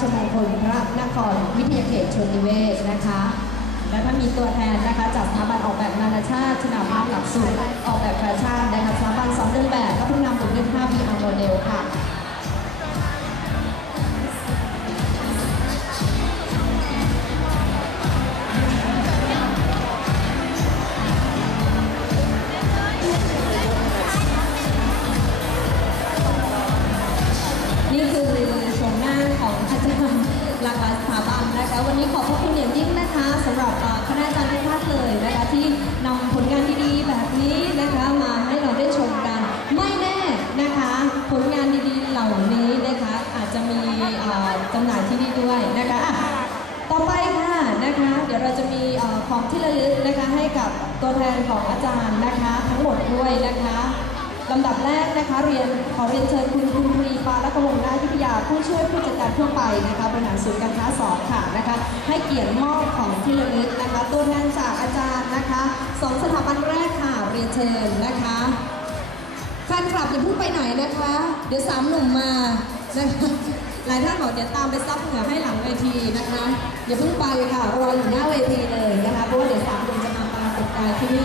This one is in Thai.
ชมงคลพระนครวิทยาเขตชนนิเวศนะคะ และถ้ามีตัวแทนนะคะจากสถาบันออกแบบนานาชาติชนาภาพหลักสูตรออกแบบแฟชั่นนะคะสถาบันสอนเดินแบบก็เพิ่งนำผลงานภาพ VR โมเดลค่ะ วันนี้ขอบพระคุณอย่างยิ่งนะคะสำหรับเอ่อคณาจารย์ทุกท่านเลยนะคะที่นำผลงานดีๆ แบบนี้นะคะมาให้เราได้ชมกัน ไม่แน่นะคะ ผลงานดีๆเหล่านี้นะคะ อาจจะมีจำหน่ายที่นี่ด้วยนะคะ ต่อไปค่ะนะคะ เดี๋ยวเราจะมีของที่ระลึกนะคะให้กับตัวแทนของอาจารย์นะคะ ทั้งหมดด้วยนะคะ ลำดับแรกนะคะเรียนขอเรียนเชิญคุณคุณรีปาละกวงได้ทิพยาผู้ช่วยผู้จัดการทั่วไปนะคะบริหารศูนย์การค้าสองค่ะนะคะให้เกียรติมอบของที่ระลึกนะคะตัวแทนจากอาจารย์นะคะสองสถาบันแรกค่ะเรียนเชิญนะคะแฟนคลับอย่าพูดไปไหนนะคะ เดี๋ยวสามหนุ่มมาหลายท่านบอกเดี๋ยวตามไปซับเหงื่อให้หลังเวทีนะคะอย่าเพิ่งไปค่ะรออยู่หน้าเวทีเลยนะคะเพราะว่าเดี๋ยวสามหนุ่มจะมาปากฏกายที่นี่